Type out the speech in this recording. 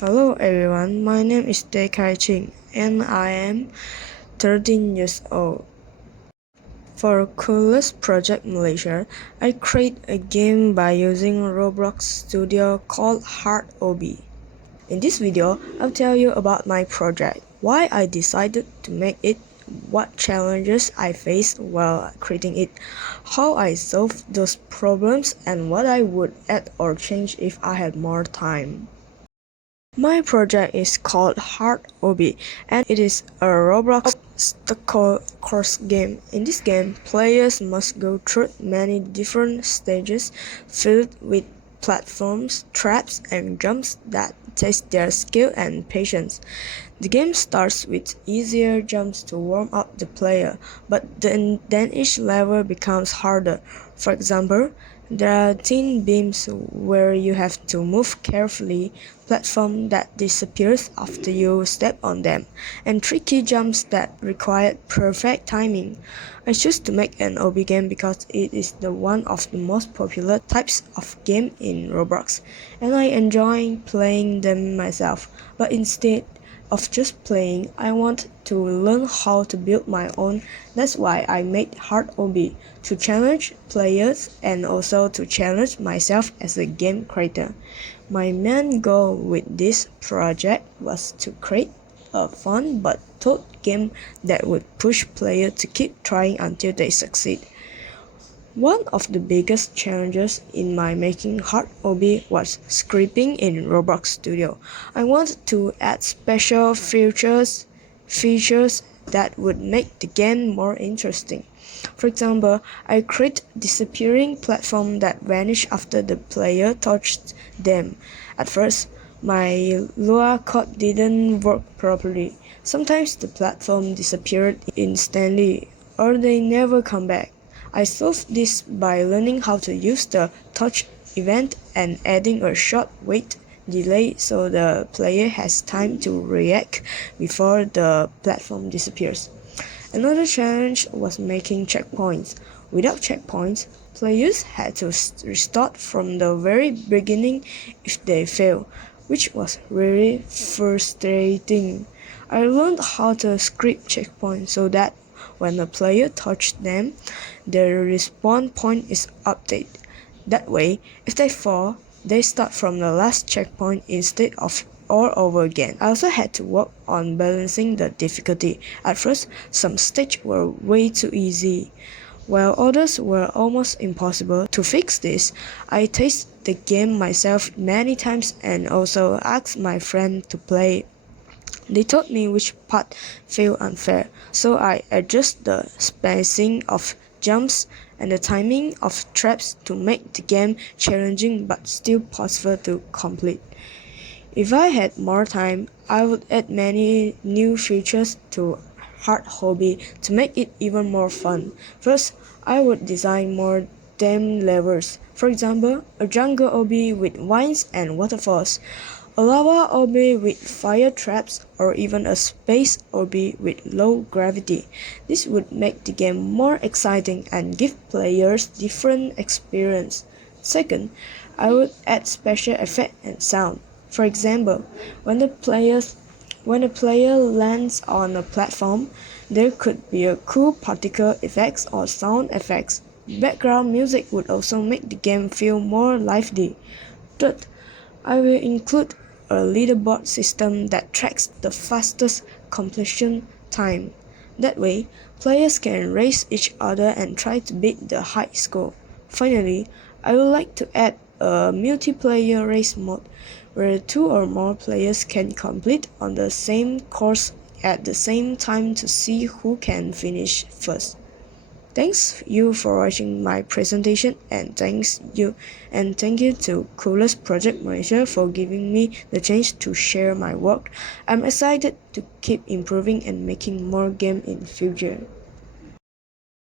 Hello everyone, my name is Tae Kai Ching and I am 13 years old. For Coolest Project Malaysia, I create a game by using Roblox Studio called Hard Obby. In this video, I'll tell you about my project, why I decided to make it, what challenges I faced while creating it, how I solved those problems, and what I would add or change if I had more time. My project is called Hard Obby and it is a Roblox obstacle course game. In this game, players must go through many different stages filled with platforms, traps, and jumps that test their skill and patience. The game starts with easier jumps to warm up the player, but then each level becomes harder. For example, there are thin beams where you have to move carefully, platform that disappears after you step on them, and tricky jumps that require perfect timing. I choose to make an OB game because it is the one of the most popular types of game in Roblox, and I enjoy playing them myself. But instead of just playing, I want to learn how to build my own. That's why I made Hard Obby, to challenge players and also to challenge myself as a game creator. My main goal with this project was to create a fun but thought game that would push players to keep trying until they succeed. One of the biggest challenges in my making Hard Obby was scripting in Roblox Studio. I wanted to add special features that would make the game more interesting. For example, I create disappearing platforms that vanish after the player touched them. At first, my Lua code didn't work properly. Sometimes the platform disappeared instantly or they never come back. I solved this by learning how to use the touch event and adding a short wait delay so the player has time to react before the platform disappears. Another challenge was making checkpoints. Without checkpoints, players had to restart from the very beginning if they fail, which was really frustrating. I learned how to script checkpoints so that when a player touches them, their respawn point is updated. That way, if they fall, they start from the last checkpoint instead of all over again. I also had to work on balancing the difficulty. At first, some stages were way too easy, while others were almost impossible. To fix this, I tested the game myself many times and also asked my friend to play. They told me which part felt unfair, so I adjusted the spacing of jumps and the timing of traps to make the game challenging but still possible to complete. If I had more time, I would add many new features to Hard Hobby to make it even more fun. First, I would design more themed levels. For example, a jungle obby with vines and waterfalls, a lava obby with fire traps, or even a space obby with low gravity. This would make the game more exciting and give players different experience. Second, I would add special effect and sound. For example, when a player lands on a platform, there could be a cool particle effects or sound effects. Background music would also make the game feel more lively. Third, I will include a leaderboard system that tracks the fastest completion time. That way, players can race each other and try to beat the high score. Finally, I would like to add a multiplayer race mode where two or more players can complete on the same course at the same time to see who can finish first. Thanks you for watching my presentation and thank you to Coolest Project Malaysia for giving me the chance to share my work. I'm excited to keep improving and making more games in the future.